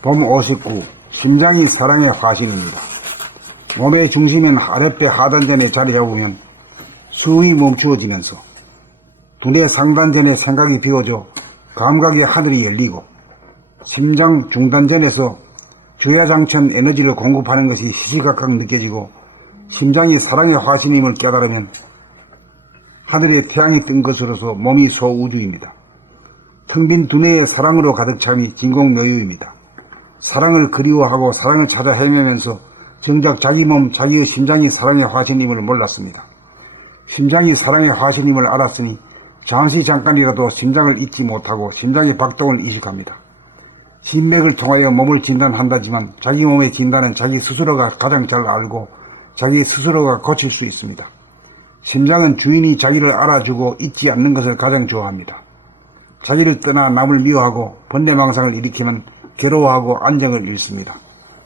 봄 59. 심장이 사랑의 화신입니다. 몸의 중심인 아랫배 하단전에 자리 잡으면 숨이 멈추어지면서 두뇌 상단전에 생각이 비워져 감각의 하늘이 열리고 심장 중단전에서 주야장천 에너지를 공급하는 것이 시시각각 느껴지고 심장이 사랑의 화신임을 깨달으면 하늘에 태양이 뜬 것으로서 몸이 소우주입니다. 텅 빈 두뇌의 사랑으로 가득 참이 진공묘유입니다. 사랑을 그리워하고 사랑을 찾아 헤매면서 정작 자기 몸, 자기의 심장이 사랑의 화신임을 몰랐습니다. 심장이 사랑의 화신임을 알았으니 잠깐이라도 심장을 잊지 못하고 심장의 박동을 의식합니다. 심맥을 통하여 몸을 진단한다지만 자기 몸의 진단은 자기 스스로가 가장 잘 알고 자기 스스로가 고칠 수 있습니다. 심장은 주인이 자기를 알아주고 잊지 않는 것을 가장 좋아합니다. 자기를 떠나 남을 미워하고 번뇌망상을 일으키면 괴로워하고 안정을 잃습니다.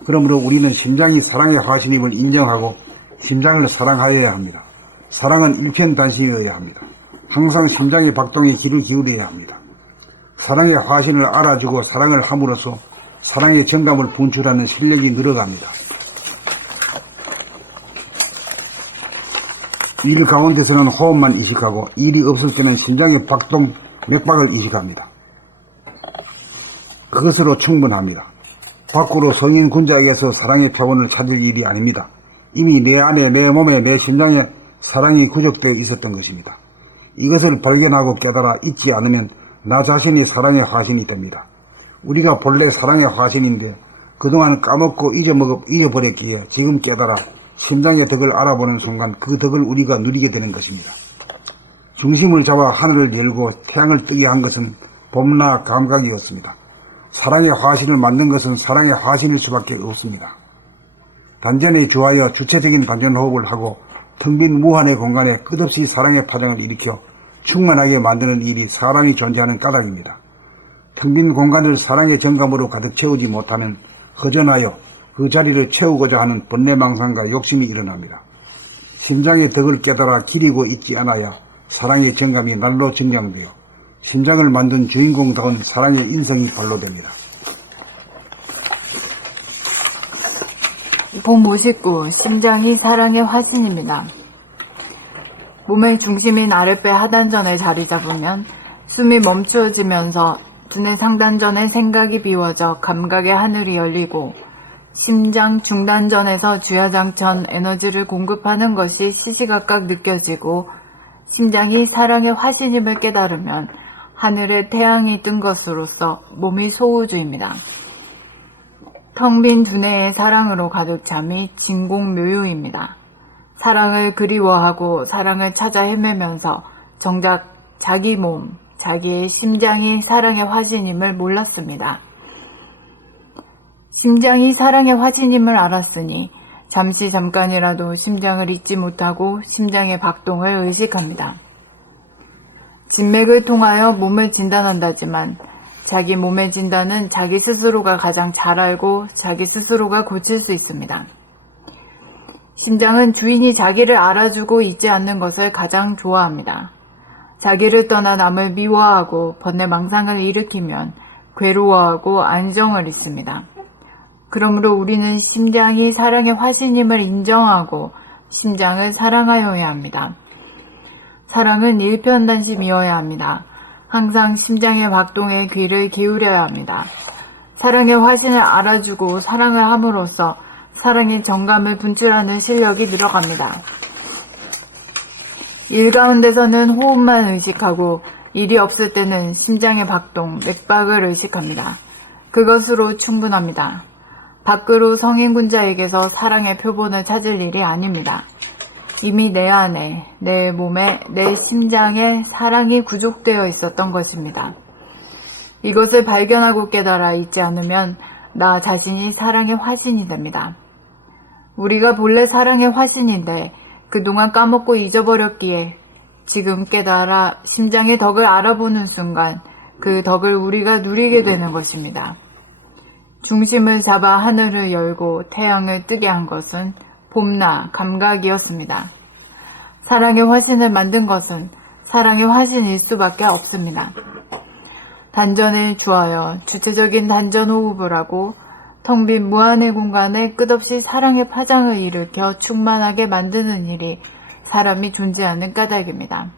그러므로 우리는 심장이 사랑의 화신임을 인정하고 심장을 사랑하여야 합니다. 사랑은 일편단심이어야 합니다. 항상 심장의 박동에 귀를 기울여야 합니다. 사랑의 화신을 알아주고 사랑을 함으로써 사랑의 정감을 분출하는 실력이 늘어갑니다. 일 가운데서는 호흡만 의식하고 일이 없을 때는 심장의 박동, 맥박을 의식합니다. 그것으로 충분합니다. 밖으로 성인 군자에게서 사랑의 표본을 찾을 일이 아닙니다. 이미 내 안에, 내 몸에, 내 심장에 사랑이 구적되어 있었던 것입니다. 이것을 발견하고 깨달아 잊지 않으면 나 자신이 사랑의 화신이 됩니다. 우리가 본래 사랑의 화신인데 그동안 까먹고 잊어버렸기에 지금 깨달아 심장의 덕을 알아보는 순간 그 덕을 우리가 누리게 되는 것입니다. 중심을 잡아 하늘을 열고 태양을 뜨게 한 것은 봄나 감각이었습니다. 사랑의 화신을 만든 것은 사랑의 화신일 수밖에 없습니다. 단전에 주하여 주체적인 단전호흡을 하고 텅 빈 무한의 공간에 끝없이 사랑의 파장을 일으켜 충만하게 만드는 일이 사랑이 존재하는 까닭입니다. 텅 빈 공간을 사랑의 정감으로 가득 채우지 못하면 허전하여 그 자리를 채우고자 하는 번뇌망상과 욕심이 일어납니다. 심장의 덕을 깨달아 기리고 있지 않아야 사랑의 정감이 날로 증량되어 심장을 만든 주인공다운 사랑의 인성이 발로됩니다. 봄 59. 심장이 사랑의 화신입니다. 몸의 중심인 아랫배 하단전에 자리 잡으면 숨이 멈추어지면서 두뇌 상단전에 생각이 비워져 감각의 하늘이 열리고 심장 중단전에서 주야장천 에너지를 공급하는 것이 시시각각 느껴지고 심장이 사랑의 화신임을 깨달으면 하늘에 태양이 뜬 것으로서 몸이 소우주입니다. 텅 빈 두뇌의 사랑으로 가득 참이 진공묘유입니다. 사랑을 그리워하고 사랑을 찾아 헤매면서 정작 자기 몸, 자기의 심장이 사랑의 화신임을 몰랐습니다. 심장이 사랑의 화신임을 알았으니 잠깐이라도 심장을 잊지 못하고 심장의 박동을 의식합니다. 진맥을 통하여 몸을 진단한다지만 자기 몸의 진단은 자기 스스로가 가장 잘 알고 자기 스스로가 고칠 수 있습니다. 심장은 주인이 자기를 알아주고 있지 않는 것을 가장 좋아합니다. 자기를 떠나 남을 미워하고 번뇌망상을 일으키면 괴로워하고 안정을 잃습니다. 그러므로 우리는 심장이 사랑의 화신임을 인정하고 심장을 사랑하여야 합니다. 사랑은 일편단심이어야 합니다. 항상 심장의 박동에 귀를 기울여야 합니다. 사랑의 화신을 알아주고 사랑을 함으로써 사랑의 정감을 분출하는 실력이 늘어갑니다. 일 가운데서는 호흡만 의식하고 일이 없을 때는 심장의 박동, 맥박을 의식합니다. 그것으로 충분합니다. 밖으로 성인군자에게서 사랑의 표본을 찾을 일이 아닙니다. 이미 내 안에, 내 몸에, 내 심장에 사랑이 구족되어 있었던 것입니다. 이것을 발견하고 깨달아 잊지 않으면 나 자신이 사랑의 화신이 됩니다. 우리가 본래 사랑의 화신인데 그동안 까먹고 잊어버렸기에 지금 깨달아 심장의 덕을 알아보는 순간 그 덕을 우리가 누리게 되는 것입니다. 중심을 잡아 하늘을 열고 태양을 뜨게 한 것은 봄나 감각이었습니다. 사랑의 화신을 만든 것은 사랑의 화신일 수밖에 없습니다. 단전을 주하여 주체적인 단전 호흡을 하고 텅 빈 무한의 공간에 끝없이 사랑의 파장을 일으켜 충만하게 만드는 일이 사람이 존재하는 까닭입니다.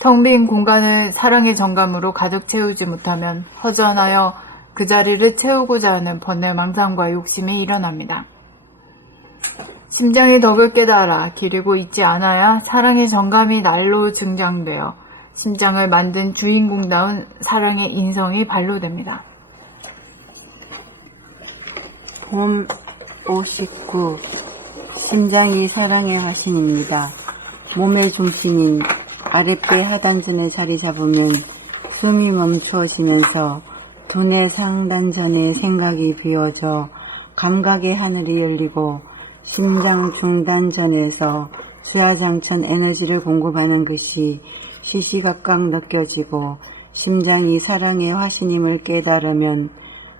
텅 빈 공간을 사랑의 정감으로 가득 채우지 못하면 허전하여 그 자리를 채우고자 하는 번뇌망상과 욕심이 일어납니다. 심장의 덕을 깨달아 기리고 있지 않아야 사랑의 정감이 날로 증장되어 심장을 만든 주인공다운 사랑의 인성이 발로됩니다. 봄 59. 심장이 사랑의 화신입니다. 몸의 중심인 아랫배 하단전에 자리 잡으면 숨이 멈추어지면서 두뇌 상단전에 생각이 비워져 감각의 하늘이 열리고 심장 중단전에서 주야장천 에너지를 공급하는 것이 시시각각 느껴지고 심장이 사랑의 화신임을 깨달으면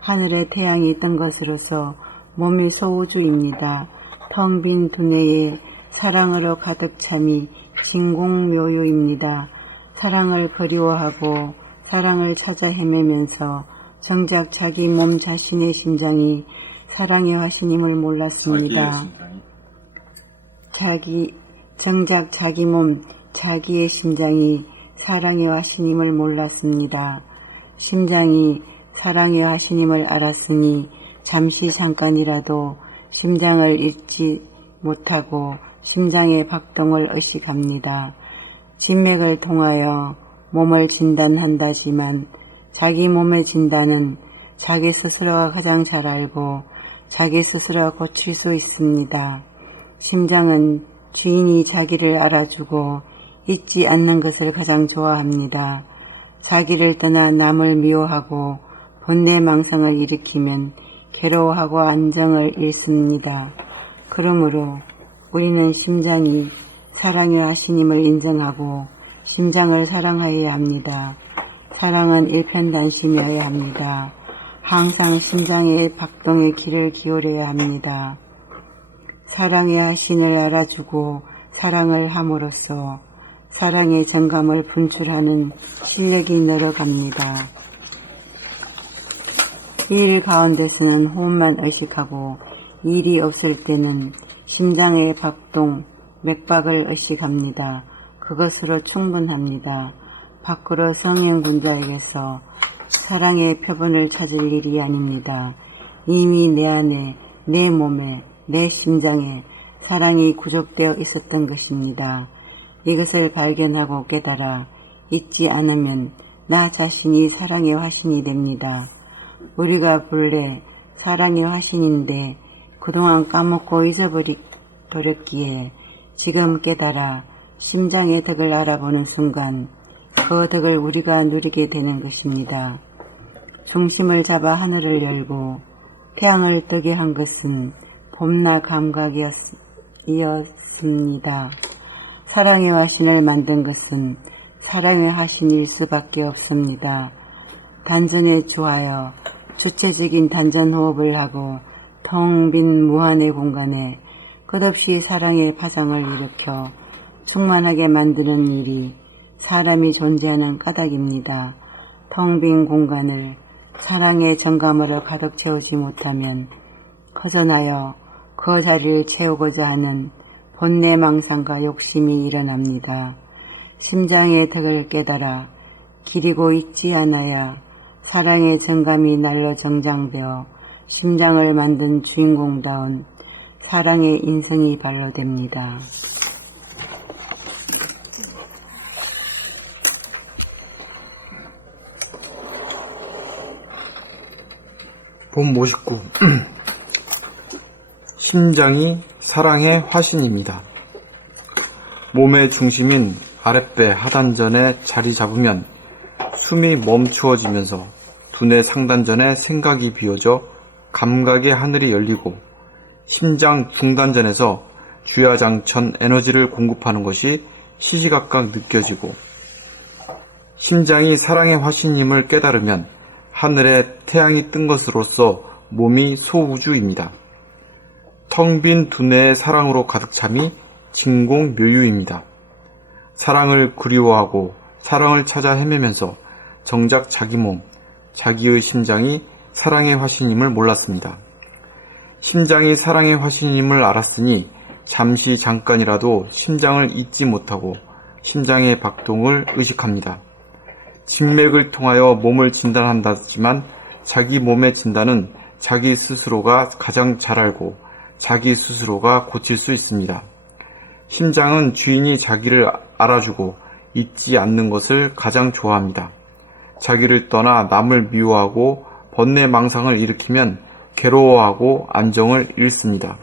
하늘의 태양이 뜬 것으로서 몸이 소우주입니다. 텅 빈 두뇌에 사랑으로 가득 참이 진공묘유입니다. 사랑을 그리워하고 사랑을 찾아 헤매면서 정작 자기 몸 자신의 심장이 사랑의 화신임을 몰랐습니다. 정작 자기 몸 자기의 심장이 사랑의 화신임을 몰랐습니다. 심장이 사랑의 화신임을 알았으니 잠시 잠깐이라도 심장을 잊지 못하고 심장의 박동을 의식합니다. 진맥을 통하여 몸을 진단한다지만 자기 몸의 진단은 자기 스스로가 가장 잘 알고 자기 스스로가 고칠 수 있습니다. 심장은 주인이 자기를 알아주고 잊지 않는 것을 가장 좋아합니다. 자기를 떠나 남을 미워하고 번뇌망상을 일으키면 괴로워하고 안정을 잃습니다. 그러므로 우리는 심장이 사랑의 화신임을 인정하고 심장을 사랑하여야 합니다. 사랑은 일편단심이어야 합니다. 항상 심장의 박동에 귀를 기울여야 합니다. 사랑의 화신을 알아주고 사랑을 함으로써 사랑의 정감을 분출하는 실력이 늘어갑니다. 일 가운데서는 호흡만 의식하고 일이 없을 때는 심장의 박동, 맥박을 의식합니다. 그것으로 충분합니다. 밖으로 성행군자에게서 사랑의 표본을 찾을 일이 아닙니다. 이미 내 안에, 내 몸에, 내 심장에 사랑이 구족되어 있었던 것입니다. 이것을 발견하고 깨달아 잊지 않으면 나 자신이 사랑의 화신이 됩니다. 우리가 본래 사랑의 화신인데 그동안 까먹고 잊어버렸기에 지금 깨달아 심장의 덕을 알아보는 순간 그 덕을 우리가 누리게 되는 것입니다. 중심을 잡아 하늘을 열고 태양을 뜨게 한 것은 봄나 감각이었습니다. 사랑의 화신을 만든 것은 사랑의 화신일 수밖에 없습니다. 단전에 주하여 주체적인 단전 호흡을 하고 텅 빈 무한의 공간에 끝없이 사랑의 파장을 일으켜 충만하게 만드는 일이 사람이 존재하는 까닭입니다. 텅 빈 공간을 사랑의 정감으로 가득 채우지 못하면 허전하여 그 자리를 채우고자 하는 번뇌망상과 욕심이 일어납니다. 심장의 덕을 깨달아 기리고 있지 않아야 사랑의 정감이 날로 정장되어 심장을 만든 주인공다운 사랑의 인성이 발로됩니다. 봄 59. 심장이 사랑의 화신입니다. 몸의 중심인 아랫배 하단전에 자리 잡으면 숨이 멈추어지면서 두뇌 상단전에 생각이 비워져 감각의 하늘이 열리고 심장 중단전에서 주야장천 에너지를 공급하는 것이 시시각각 느껴지고 심장이 사랑의 화신임을 깨달으면 하늘에 태양이 뜬 것으로서 몸이 소우주입니다. 텅 빈 두뇌의 사랑으로 가득 참이 진공묘유입니다. 사랑을 그리워하고 사랑을 찾아 헤매면서 정작 자기 몸, 자기의 심장이 사랑의 화신임을 몰랐습니다. 심장이 사랑의 화신임을 알았으니 잠시 잠깐이라도 심장을 잊지 못하고 심장의 박동을 의식합니다. 진맥을 통하여 몸을 진단한다지만 자기 몸의 진단은 자기 스스로가 가장 잘 알고 자기 스스로가 고칠 수 있습니다. 심장은 주인이 자기를 알아주고 잊지 않는 것을 가장 좋아합니다. 자기를 떠나 남을 미워하고 번뇌망상을 일으키면 괴로워하고 안정을 잃습니다.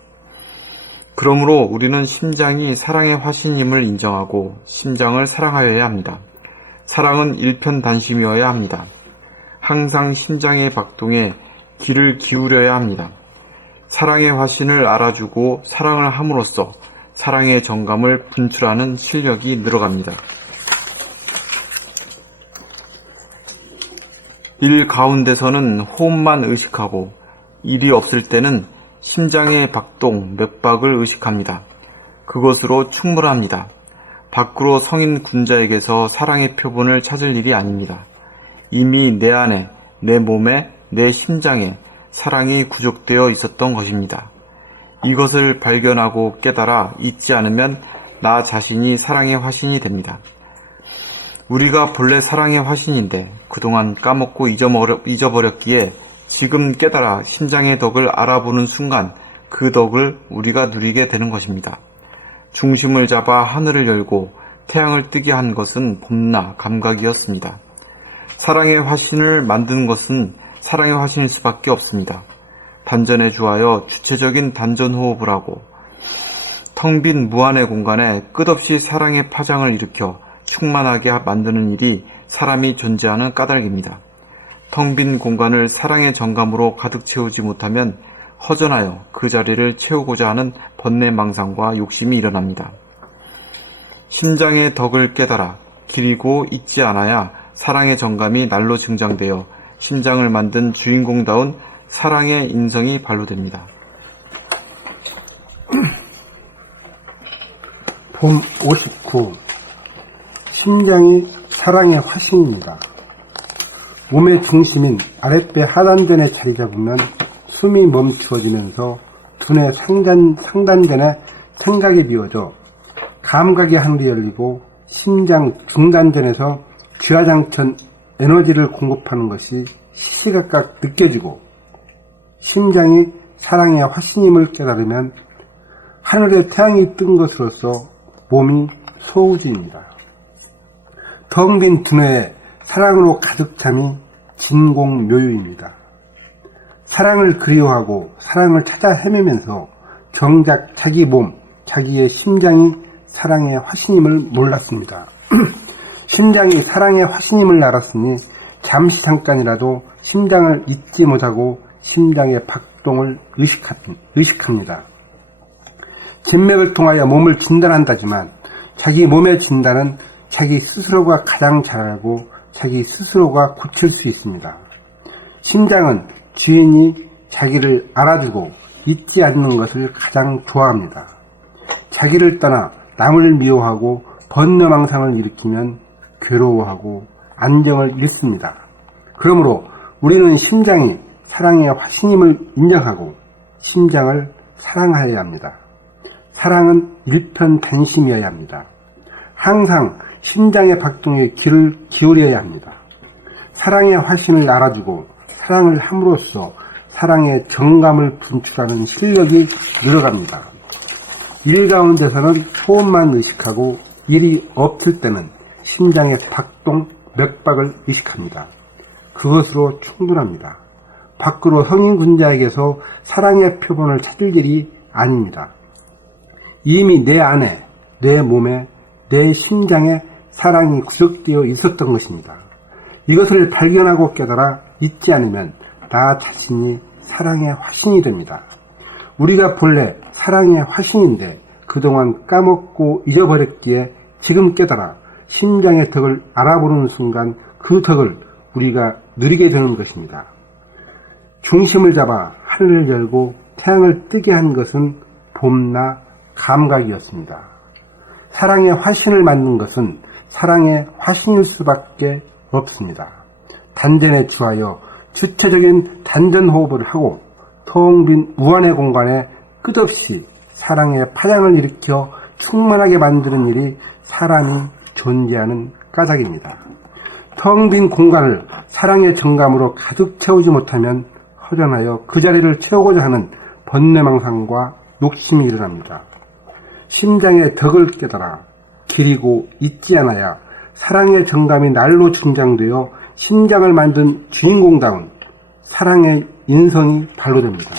그러므로 우리는 심장이 사랑의 화신임을 인정하고 심장을 사랑하여야 합니다. 사랑은 일편단심이어야 합니다. 항상 심장의 박동에 귀를 기울여야 합니다. 사랑의 화신을 알아주고 사랑을 함으로써 사랑의 정감을 분출하는 실력이 늘어갑니다. 일 가운데서는 호흡만 의식하고 일이 없을 때는 심장의 박동, 맥박을 의식합니다. 그것으로 충분합니다. 밖으로 성인 군자에게서 사랑의 표본을 찾을 일이 아닙니다. 이미 내 안에, 내 몸에, 내 심장에 사랑이 구족되어 있었던 것입니다. 이것을 발견하고 깨달아 잊지 않으면 나 자신이 사랑의 화신이 됩니다. 우리가 본래 사랑의 화신인데 그동안 까먹고 잊어버렸기에 지금 깨달아 심장의 덕을 알아보는 순간 그 덕을 우리가 누리게 되는 것입니다. 중심을 잡아 하늘을 열고 태양을 뜨게 한 것은 봄나 감각이었습니다. 사랑의 화신을 만드는 것은 사랑의 화신일 수밖에 없습니다. 단전에 주하여 주체적인 단전 호흡을 하고 텅 빈 무한의 공간에 끝없이 사랑의 파장을 일으켜 충만하게 만드는 일이 사람이 존재하는 까닭입니다. 텅 빈 공간을 사랑의 정감으로 가득 채우지 못하면 허전하여 그 자리를 채우고자 하는 번뇌망상과 욕심이 일어납니다. 심장의 덕을 깨달아 기리고 잊지 않아야 사랑의 정감이 날로 증장되어 심장을 만든 주인공다운 사랑의 인성이 발로됩니다. 봄 59. 심장이 사랑의 화신입니다. 몸의 중심인 아랫배 하단전에 자리 잡으면 숨이 멈추어지면서 두뇌 상단전에 생각이 비워져 감각의 하늘이 열리고 심장 중단전에서 쥐라장천 에너지를 공급하는 것이 시시각각 느껴지고 심장이 사랑의 화신임을 깨달으면 하늘에 태양이 뜬 것으로서 몸이 소우주입니다. 텅 빈 두뇌에 사랑으로 가득 참이 진공묘유입니다. 사랑을 그리워하고 사랑을 찾아 헤매면서 정작 자기 몸, 자기의 심장이 사랑의 화신임을 몰랐습니다. 심장이 사랑의 화신임을 알았으니 잠시 잠깐이라도 심장을 잊지 못하고 심장의 박동을 의식합니다. 진맥을 통하여 몸을 진단한다지만 자기 몸의 진단은 자기 스스로가 가장 잘 알고 자기 스스로가 고칠 수 있습니다. 심장은 주인이 자기를 알아주고 잊지 않는 것을 가장 좋아합니다. 자기를 떠나 남을 미워하고 번뇌망상을 일으키면 괴로워하고 안정을 잃습니다. 그러므로 우리는 심장이 사랑의 화신임을 인정하고 심장을 사랑하여야 합니다. 사랑은 일편단심이어야 합니다. 항상 심장의 박동에 귀를 기울여야 합니다. 사랑의 화신을 알아주고 사랑을 함으로써 사랑의 정감을 분출하는 실력이 늘어갑니다. 일 가운데서는 호흡만 의식하고 일이 없을 때는 심장의 박동, 맥박을 의식합니다. 그것으로 충분합니다. 밖으로 성인 군자에게서 사랑의 표본을 찾을 일이 아닙니다. 이미 내 안에, 내 몸에, 내 심장에 사랑이 구석되어 있었던 것입니다. 이것을 발견하고 깨달아 잊지 않으면 나 자신이 사랑의 화신이 됩니다. 우리가 본래 사랑의 화신인데 그동안 까먹고 잊어버렸기에 지금 깨달아 심장의 덕을 알아보는 순간 그 덕을 우리가 누리게 되는 것입니다. 중심을 잡아 하늘을 열고 태양을 뜨게 한 것은 봄나 감각이었습니다. 사랑의 화신을 만든 것은 사랑의 화신일 수밖에 없습니다. 단전에 주하여 주체적인 단전호흡을 하고 텅 빈 무한의 공간에 끝없이 사랑의 파장을 일으켜 충만하게 만드는 일이 사람이 존재하는 까닭입니다. 텅 빈 공간을 사랑의 정감으로 가득 채우지 못하면 허전하여 그 자리를 채우고자 하는 번뇌망상과 욕심이 일어납니다. 심장의 덕을 깨달아 기리고 잊지 않아야 사랑의 정감이 날로 증장되어 심장을 만든 주인공다운 사랑의 인성이 발로됩니다.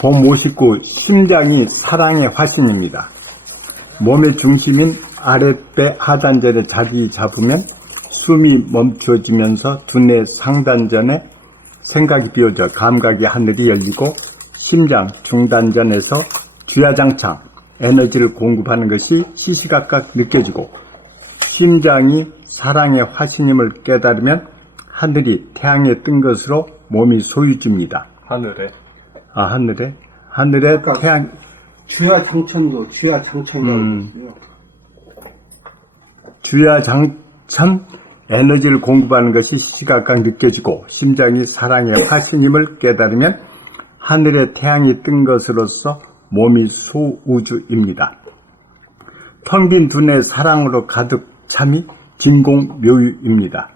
봄 59 심장이 사랑의 화신입니다. 몸의 중심인 아랫배 하단전에 자리 잡으면 숨이 멈추어지면서 두뇌 상단전에 생각이 비어져 감각의 하늘이 열리고 심장 중단전에서 주야장창 에너지를 공급하는 것이 시시각각 느껴지고 심장이 사랑의 화신임을 깨달으면 하늘이 태양에 뜬 것으로 몸이 소유줍니다. 하늘에 하늘에 태양 주야장천도 주야장천이라고 있고요. 주야장천 에너지를 공급하는 것이 시시각각 느껴지고 심장이 사랑의 화신임을 깨달으면 하늘에 태양이 뜬 것으로서 몸이 소우주입니다. 텅 빈 두뇌 사랑으로 가득 참이 진공묘유입니다.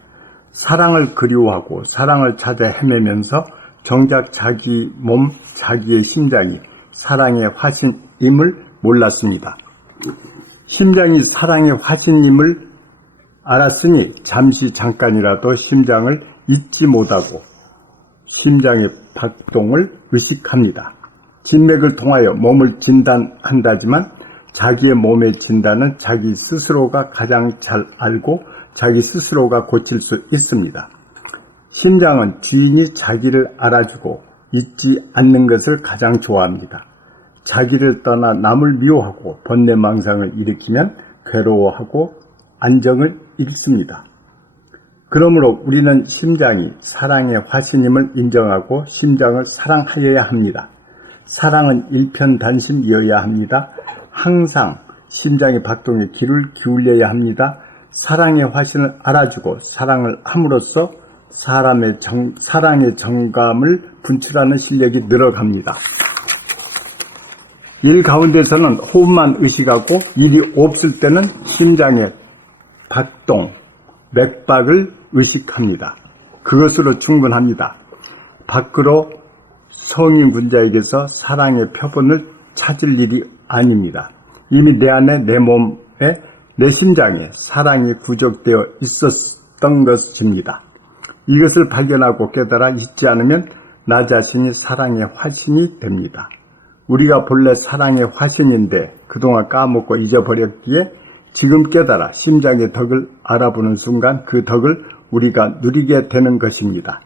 사랑을 그리워하고 사랑을 찾아 헤매면서 정작 자기 몸, 자기의 심장이 사랑의 화신임을 몰랐습니다. 심장이 사랑의 화신임을 알았으니 잠깐이라도 심장을 잊지 못하고 심장의 박동을 의식합니다. 진맥을 통하여 몸을 진단한다지만 자기의 몸의 진단은 자기 스스로가 가장 잘 알고 자기 스스로가 고칠 수 있습니다. 심장은 주인이 자기를 알아주고 잊지 않는 것을 가장 좋아합니다. 자기를 떠나 남을 미워하고 번뇌망상을 일으키면 괴로워하고 안정을 잃습니다. 그러므로 우리는 심장이 사랑의 화신임을 인정하고 심장을 사랑하여야 합니다. 사랑은 일편단심이어야 합니다. 항상 심장의 박동에 귀를 기울여야 합니다. 사랑의 화신을 알아주고 사랑을 함으로써 사랑의 정감을 분출하는 실력이 늘어갑니다. 일 가운데서는 호흡만 의식하고 일이 없을 때는 심장의 박동, 맥박을 의식합니다. 그것으로 충분합니다. 밖으로 성인군자에게서 사랑의 표본을 찾을 일이 아닙니다. 이미 내 안에 내 몸에 내 심장에 사랑이 구족되어 있었던 것입니다. 이것을 발견하고 깨달아 잊지 않으면 나 자신이 사랑의 화신이 됩니다. 우리가 본래 사랑의 화신인데 그동안 까먹고 잊어버렸기에 지금 깨달아 심장의 덕을 알아보는 순간 그 덕을 우리가 누리게 되는 것입니다.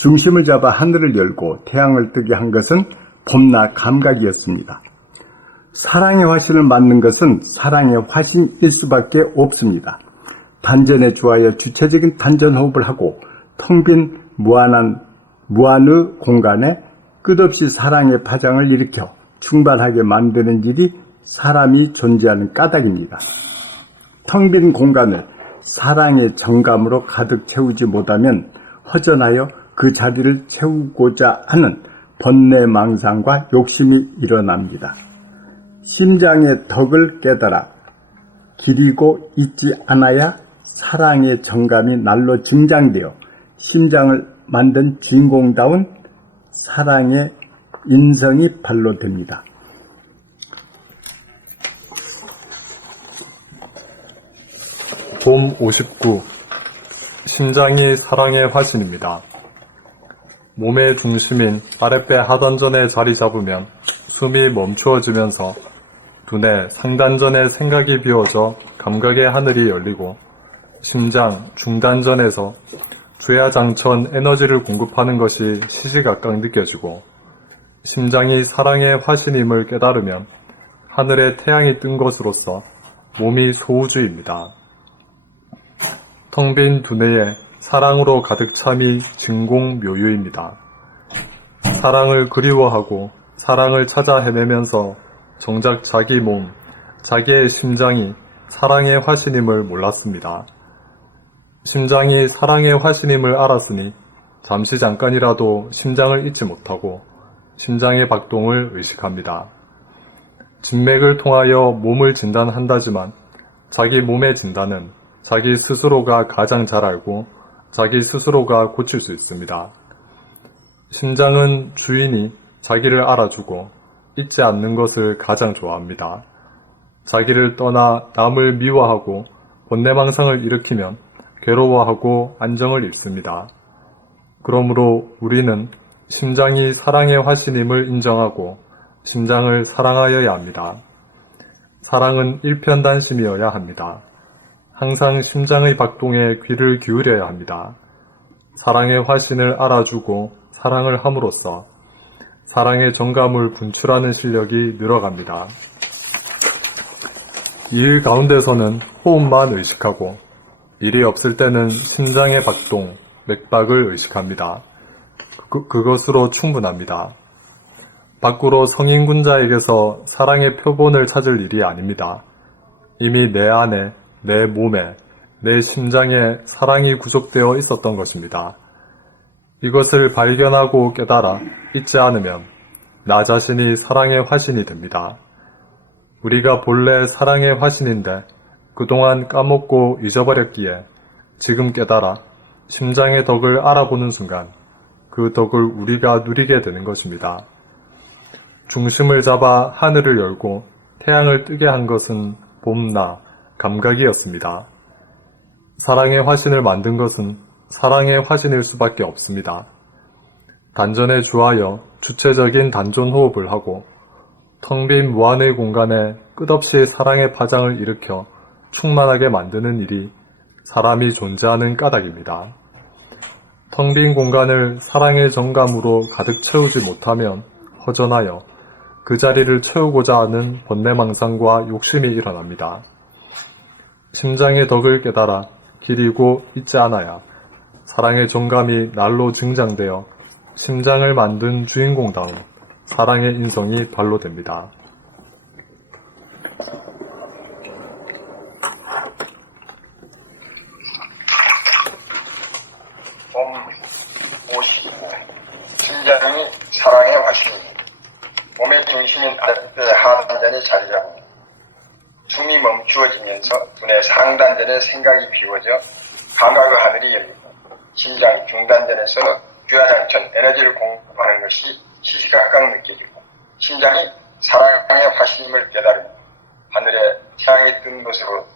중심을 잡아 하늘을 열고 태양을 뜨게 한 것은 봄낮 감각이었습니다. 사랑의 화신을 맞는 것은 사랑의 화신일 수밖에 없습니다. 단전에 주하여 주체적인 단전호흡을 하고 텅 빈 무한의 공간에 끝없이 사랑의 파장을 일으켜 충만하게 만드는 일이 사람이 존재하는 까닭입니다. 텅 빈 공간을 사랑의 정감으로 가득 채우지 못하면 허전하여 그 자리를 채우고자 하는 번뇌망상과 욕심이 일어납니다. 심장의 덕을 깨달아 기리고 잊지 않아야 사랑의 정감이 날로 증장되어 심장을 만든 주인공다운 사랑의 인성이 발로 됩니다. 봄 59 심장이 사랑의 화신입니다. 몸의 중심인 아랫배 하단전에 자리 잡으면 숨이 멈추어지면서 두뇌 상단전에 생각이 비워져 감각의 하늘이 열리고 심장 중단전에서 주야장천 에너지를 공급하는 것이 시시각각 느껴지고 심장이 사랑의 화신임을 깨달으면 하늘에 태양이 뜬 것으로서 몸이 소우주입니다. 텅 빈 두뇌에 사랑으로 가득 참이 진공묘유입니다. 사랑을 그리워하고 사랑을 찾아 헤매면서 정작 자기 몸, 자기의 심장이 사랑의 화신임을 몰랐습니다. 심장이 사랑의 화신임을 알았으니 잠시 잠깐이라도 심장을 잊지 못하고 심장의 박동을 의식합니다. 진맥을 통하여 몸을 진단한다지만 자기 몸의 진단은 자기 스스로가 가장 잘 알고 자기 스스로가 고칠 수 있습니다. 심장은 주인이 자기를 알아주고 잊지 않는 것을 가장 좋아합니다. 자기를 떠나 남을 미워하고 본내망상을 일으키면 괴로워하고 안정을 잃습니다. 그러므로 우리는 심장이 사랑의 화신임을 인정하고 심장을 사랑하여야 합니다. 사랑은 일편단심이어야 합니다. 항상 심장의 박동에 귀를 기울여야 합니다. 사랑의 화신을 알아주고 사랑을 함으로써 사랑의 정감을 분출하는 실력이 늘어갑니다. 일 가운데서는 호흡만 의식하고 일이 없을 때는 심장의 박동, 맥박을 의식합니다. 그것으로 충분합니다. 밖으로 성인군자에게서 사랑의 표본을 찾을 일이 아닙니다. 이미 내 안에, 내 몸에, 내 심장에 사랑이 구속되어 있었던 것입니다. 이것을 발견하고 깨달아 잊지 않으면 나 자신이 사랑의 화신이 됩니다. 우리가 본래 사랑의 화신인데 그동안 까먹고 잊어버렸기에 지금 깨달아 심장의 덕을 알아보는 순간 그 덕을 우리가 누리게 되는 것입니다. 중심을 잡아 하늘을 열고 태양을 뜨게 한 것은 봄나 감각이었습니다. 사랑의 화신을 만든 것은 사랑의 화신일 수밖에 없습니다. 단전에 주하여 주체적인 단전 호흡을 하고 텅 빈 무한의 공간에 끝없이 사랑의 파장을 일으켜 충만하게 만드는 일이 사람이 존재하는 까닭입니다. 텅 빈 공간을 사랑의 정감으로 가득 채우지 못하면 허전하여 그 자리를 채우고자 하는 번뇌망상과 욕심이 일어납니다. 심장의 덕을 깨달아 기리고 잊지 않아야 사랑의 정감이 날로 증장되어 심장을 만든 주인공다운 사랑의 인성이 발로됩니다. 심장이 사랑의 화신이고 몸의 중심인 아랫배 하단전에 자리 잡으며 숨이 멈추어지면서 두뇌 상단전에 생각이 비워져 감각의 하늘이 열리고 심장이 중단전에서 주야장천 에너지를 공급하는 것이 시시각각 느껴지고 심장이 사랑의 화신임을 깨달으며 하늘에 태양이 뜬 것으로서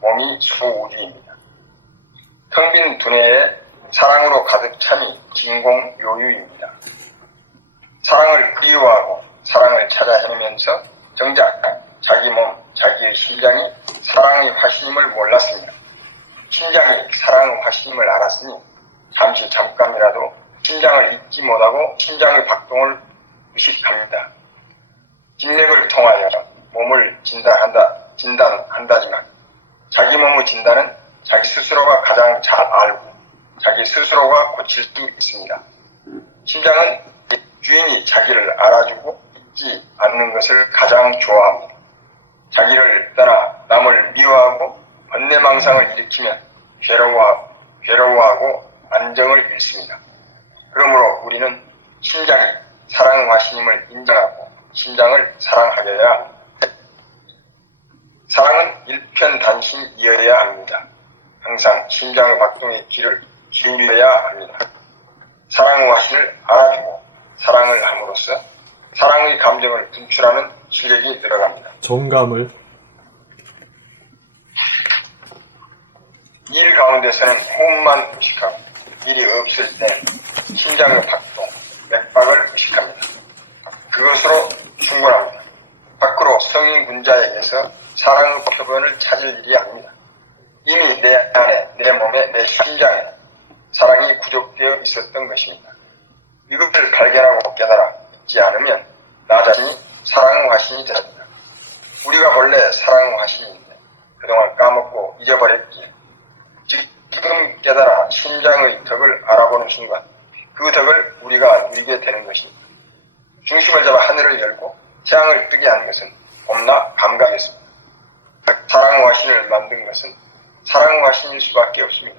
몸이 소우주입니다. 텅 빈 두뇌에 사랑으로 가득 차니 진공요유입니다. 사랑을 그리워하고 사랑을 찾아 헤매면서 정작 자기 몸, 자기의 심장이 사랑의 화신임을 몰랐습니다. 심장이 사랑의 화신임을 알았으니 잠깐이라도 심장을 잊지 못하고 심장의 박동을 의식합니다. 진맥을 통하여 몸을 진단한다지만 자기 몸의 진단은 자기 스스로가 가장 잘 알고 자기 스스로가 고칠 수 있습니다. 심장은 주인이 자기를 알아주고 잊지 않는 것을 가장 좋아합니다. 자기를 떠나 남을 미워하고 번뇌망상을 일으키면 괴로워하고 안정을 잃습니다. 그러므로 우리는 심장이 사랑의 화신임을 인정하고 심장을 사랑하여야 합니다. 사랑은 일편단심이어야 합니다. 항상 심장의 박동에 귀를 기울여야 합니다. 사랑의 화신을 알아주고 사랑을 함으로써 사랑의 감정을 분출하는 실력이 들어갑니다. 정감을 일 가운데서는 호흡만 의식하고 일이 없을 때 심장의 박동, 맥박을 의식합니다. 그것으로 충분합니다. 밖으로 성인군자에게서 사랑의 표본을 찾을 일이 아닙니다. 이미 내 안에, 내 몸에, 내 심장에 사랑이 구족되어 있었던 것입니다. 이것을 발견하고 깨달아 잊지 않으면 나 자신이 사랑의 화신이 됩니다. 우리가 본래 사랑의 화신인데 그동안 까먹고 잊어버렸기에 지금 깨달아 심장의 덕을 알아보는 순간 그 덕을 우리가 누리게 되는 것입니다. 중심을 잡아 하늘을 열고 태양을 뜨게 한 것은 봄나 감각이었습니다. 사랑과 신을 만든 것은 사랑과 신일 수밖에 없습니다.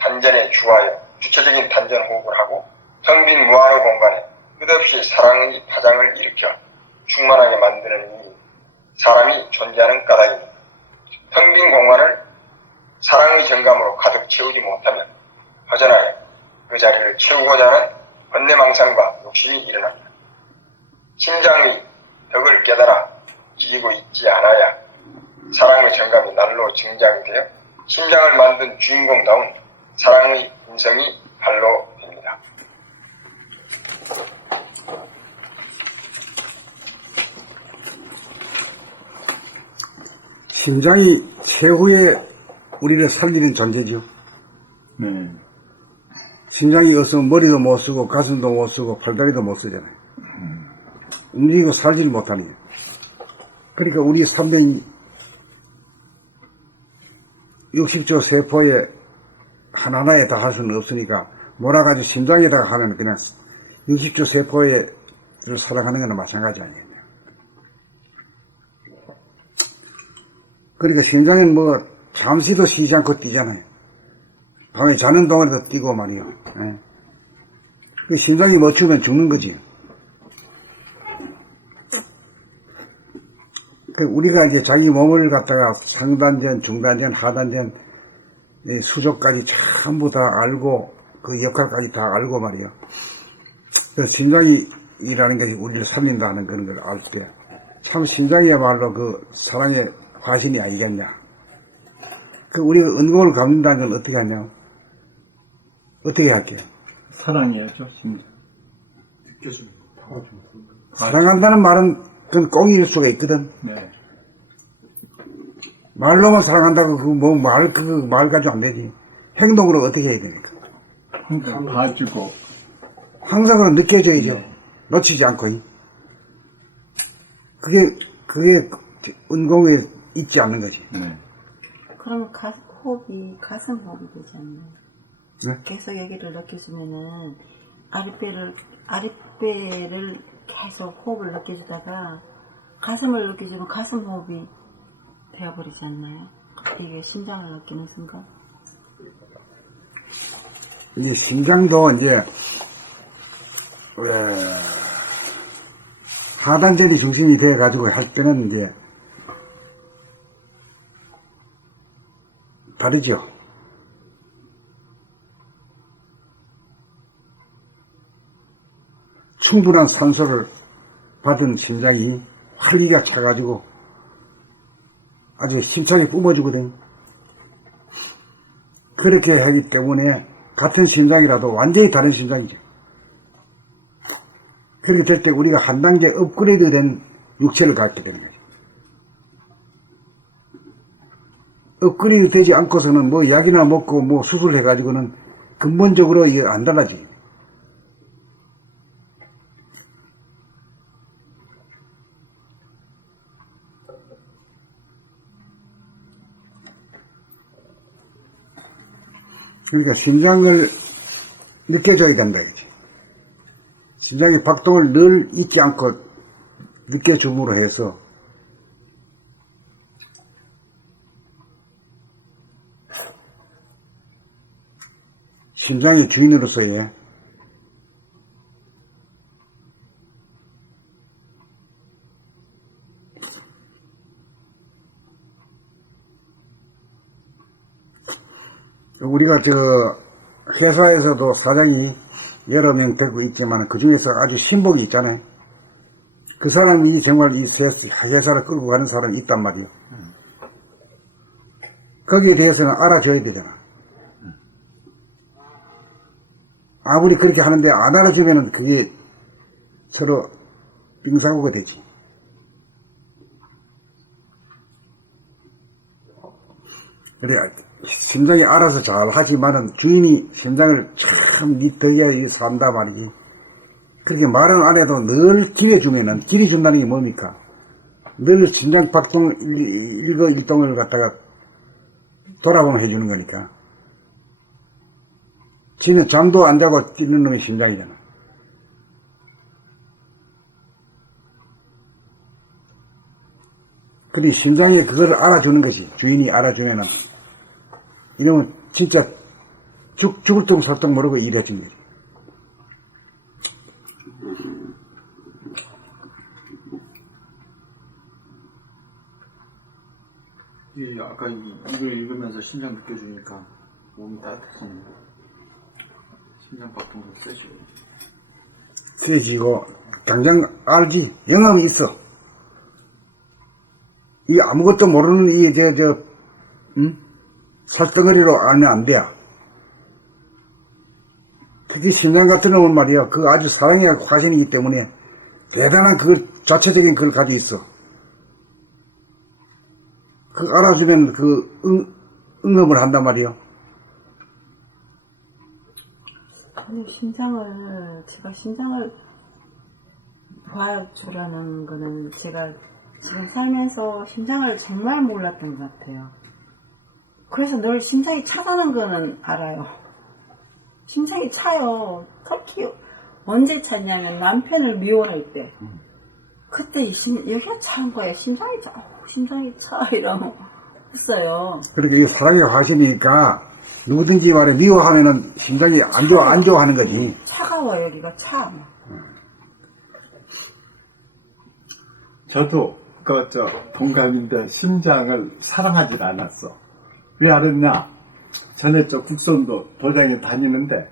단전에 주하여 주체적인 단전 호흡을 하고 텅 빈 무한의 공간에 끝없이 사랑의 파장을 일으켜 충만하게 만드는 이 사람이 존재하는 까닭입니다. 텅 빈 공간을 사랑의 정감으로 가득 채우지 못하면 허전하여 그 자리를 채우고자 하는 번뇌망상과 욕심이 일어납니다. 심장의 벽을 깨달아 지키고 있지 않아야 사랑의 정감이 날로 증장이 되어 심장을 만든 주인공다운 사랑의 음성이 발로 됩니다. 심장이 최후의 우리를 살리는 존재죠. 심장이 없으면 머리도 못 쓰고 가슴도 못 쓰고 팔다리도 못 쓰잖아요. 움직이고 살지를 못하니까. 그러니까 우리 360조 세포에 하나하나에 다 할 수는 없으니까 몰아가지고 심장에다가 하면 그냥 60조 세포를 사랑하는 거나 마찬가지 아니겠냐. 그러니까 심장은 뭐 잠시도 쉬지 않고 뛰잖아요. 밤에 자는 동안에도 뛰고 말이요. 예. 그 심장이 멈추면 죽는 거지. 그 우리가 이제 자기 몸을 갖다가 상단전, 중단전, 하단전, 수족까지 전부 다 알고 그 역할까지 다 알고 말이요. 그 심장이 일하는 것이 우리를 살린다는 그런 걸 알 때 참 심장이야말로 그 사랑의 화신이 아니겠냐. 그 우리가 은공을 갚는다는 건 어떻게 하냐? 어떻게 할게요? 사랑해야죠, 심장. 사랑한다는 말은 그건 꽁일 수가 있거든. 네. 말로만 사랑한다고 그 말 가지고 안 되지. 행동으로 어떻게 해야 되니까. 항상 봐주고. 항상 그건 느껴져야죠. 네. 놓치지 않고. 그게 은공에 있지 않는 거지. 네. 그러면 호흡이 가슴 호흡이 되지 않나요? 네? 계속 여기를 느껴주면은 아랫배를 계속 호흡을 느껴주다가 가슴을 느껴주면 가슴 호흡이 되어버리지 않나요? 이게 심장을 느끼는 순간? 이제 심장도 이제 하단전이 중심이 돼가지고 할 때는 이제 다르죠. 충분한 산소를 받은 심장이 활기가 차가지고 아주 힘차게 뿜어주거든. 그렇게 하기 때문에 같은 심장이라도 완전히 다른 심장이죠. 그렇게 될 때 우리가 한 단계 업그레이드 된 육체를 갖게 되는 거죠. 업그레이드 되지 않고서는 뭐 약이나 먹고 뭐 수술해가지고는 근본적으로 이게 안 달라지. 그러니까 심장을 느껴줘야 된다 이거지. 심장의 박동을 늘 잊지 않고 느껴줌으로 해서 심장의 주인으로서의 우리가 회사에서도 사장이 여러 명 되고 있지만 그 중에서 아주 신복이 있잖아요. 그 사람이 정말 이 회사를 끌고 가는 사람이 있단 말이에요. 거기에 대해서는 알아줘야 되잖아. 아무리 그렇게 하는데 안 알아주면은 그게 서로 빙사고가 되지. 그래, 심장이 알아서 잘 하지만은 주인이 심장을 참 니 덕에 산다 말이지. 그렇게 말은 안 해도 늘 기회주면은, 길이 준다는 게 뭡니까? 늘 심장 박동 일거일동을 갖다가 돌아보면 해주는 거니까. 지는 잠도 안 자고 뛰는 놈이 심장이잖아. 그러니 심장이 그걸 알아주는 것이, 주인이 알아주면은 이놈은 진짜 죽을 둥 살 둥 모르고 일해준 거지. 아까 이걸 읽으면서 심장 느껴주니까 몸이 따뜻해지네. 심장 박동도 세지고. 세지고 당장 알지. 영감이 있어. 이 아무것도 모르는 이 살덩어리로 알면 안 돼. 특히 심장 같은 놈은 말이야. 그 아주 사랑의 화신이기 때문에 대단한 그 자체적인 그걸 가지고 있어. 그 알아주면 그 응업을 한단 말이야. 근데 제가 심장을 도와주라는 거는 제가 지금 살면서 심장을 정말 몰랐던 것 같아요. 그래서 늘 심장이 차다는 거는 알아요. 심장이 차요. 특히 언제 차냐면 남편을 미워할 때. 그때 여기가 차는 거예요. 심장이 차 이러면 했어요. 그렇게 이 사랑의 화신이니까 누구든지 말해 미워하면은 심장이 안 좋아하는 거지. 차가워 여기가 차. 저도 동감인데 심장을 사랑하진 않았어. 왜 알았냐? 전에 국선도 도장에 다니는데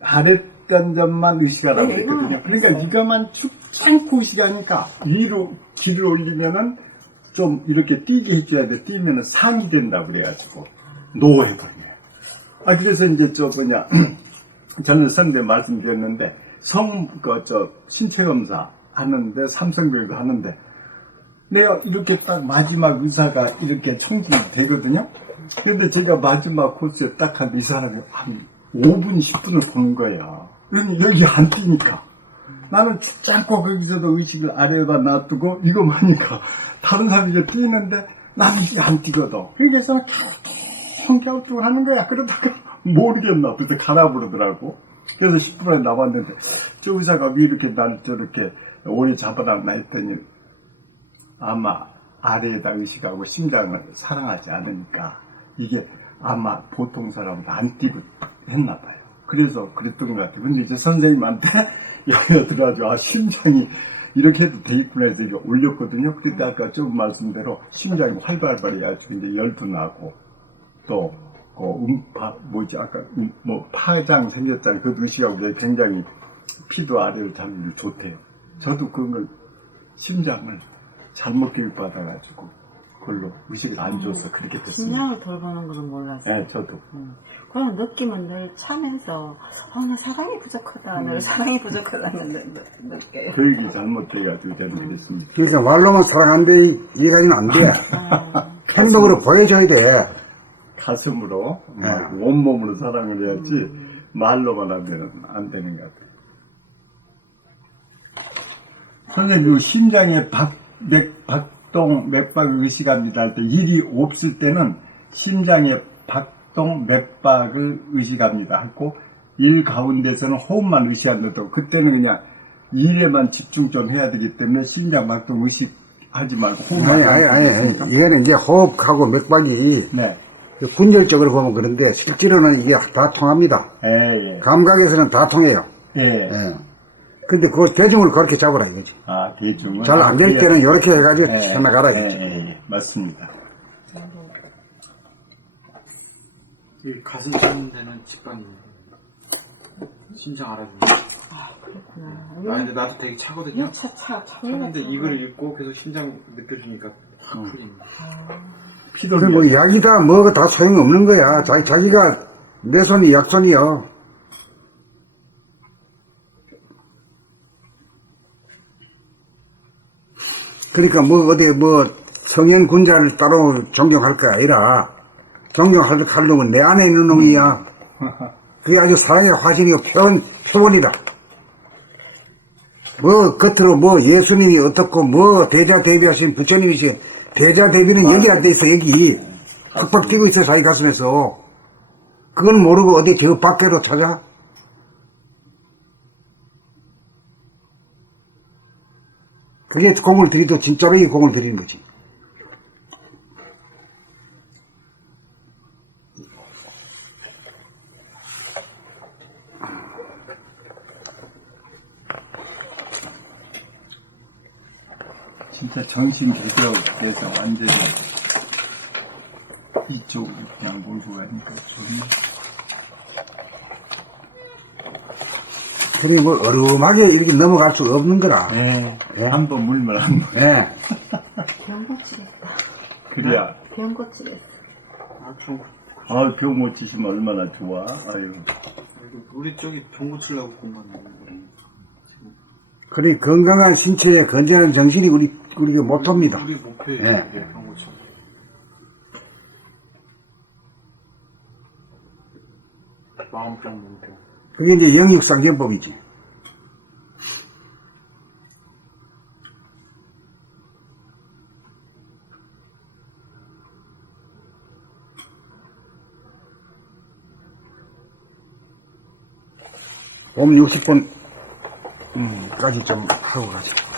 아랫단 점만 의식하라고 했거든요. 그러니까 이거만 쭉창고 의식하니까 위로 길을 올리면은 좀 이렇게 뛰게 해줘야 돼. 뛰면은 상이 된다 그래가지고 노해버려요. 그래서 이제 저는 성대 말씀드렸는데 신체검사 하는데 삼성병원도 하는데 내가 이렇게 딱 마지막 의사가 이렇게 청진이 되거든요. 근데 제가 마지막 코스에 딱 한 이 사람이 한 5분 10분을 보는 거야. 여기 안 뛰니까 나는 춥지 않고 거기서도 의식을 아래에다 놔두고 이거만 하니까 다른 사람이 이제 뛰는데 나는 이게 안 뛰거든. 그래서 갸우뚱 하는 거야. 그러다가 모르겠나 그때 가라 부르더라고. 그래서 10분에 나왔는데 저 의사가 왜 이렇게 나를 저렇게 오래 잡아놨나 했더니 아마 아래에다 의식하고 심장을 사랑하지 않으니까 이게 아마 보통 사람은 안 뛰고 했나 봐요. 그래서 그랬던 것 같아요. 근데 이제 선생님한테 연락 들어가지고 심장이 이렇게 해도 돼 있구나 해서 이거 올렸거든요. 그때 아까 조금 말씀대로 심장이 활발해가지고 이제 열도 나고 또 파장 생겼잖아요. 그 의식하고 굉장히 피도 아래로 잡기 좋대요. 저도 그걸 심장을 잘못 교육받아가지고 그걸로 의식을 안 줘서 그렇게 됐습니다. 심장을 돌보는 거는 몰랐어요. 네, 저도. 그런 느낌은 늘 차면서 나 사랑이 부족하다. 늘 사랑이 부족하다는 느껴요. 교육이 잘못돼가지고 저는 그랬습니다. 그러니까 말로만 사랑하는데 이해가지는 안 돼. 행동으로 보여줘야 돼. 가슴으로 온몸으로 사랑을 해야지 말로만 하면 안 되는 것 같아요. 선생님, 심장에 박동 맥박을 의식합니다 할 때 일이 없을 때는 심장에 박동 맥박을 의식합니다 하고 일 가운데서는 호흡만 의식한다고 그때는 그냥 일에만 집중 좀 해야 되기 때문에 심장 박동 의식하지 말고 호흡만 아니. 이거는 이제 호흡하고 맥박이 네. 군절적으로 보면 그런데 실제로는 이게 다 통합니다. 예. 감각에서는 다 통해요. 예. 근데 그 대중을 그렇게 잡으라 이거지. 대중은 잘 안 될 때는 이렇게 해가지고 해나가라 이거지. 예. 맞습니다. 이 가슴 차는 데는 직관입니다. 심장 알아주는. 그렇구나. 근데 나도 되게 차거든요. 차는데 이걸 읽고 계속 심장 느껴주니까 확 풀립니다. 뭐 약이다 뭐가 다 소용없는 거야. 자기가 내 손이 약손이요. 그러니까 성현 군자를 따로 존경할 거 아니라 존경할 놈은 내 안에 있는 놈이야. 그게 아주 사랑의 화신이고 표본이라. 겉으로 예수님이 어떻고 대자대비하신 부처님이신 대자대비는 여기 앉아있어. 여기 팍팍 뛰고 있어 자기 가슴에서. 그건 모르고 어디 저 밖으로 찾아? 그게 공을 들이도 진짜로 이 공을 들이는 거지. 진짜 정신 들어서 완전히 이쪽으로 그냥 몰고 가니까 좋네. 그리 뭐 어루하게 이렇게 넘어갈 수 없는 거라. 네. 예. 한번 물면 한 번. 예. 병 고치겠다. 그래야. 병 고치겠다. 아, 병 고치시면 얼마나 좋아. 아유. 우리 쪽이 병 고치려고 공부하는 거거든요. 그리 건강한 신체에 건전한 정신이 우리가 모토입니다. 우리 목표에 예. 병 고치. 마음병, 몸병. 그게 이제 영육상견법이지. 봄 60분 까지 좀 하고 가자.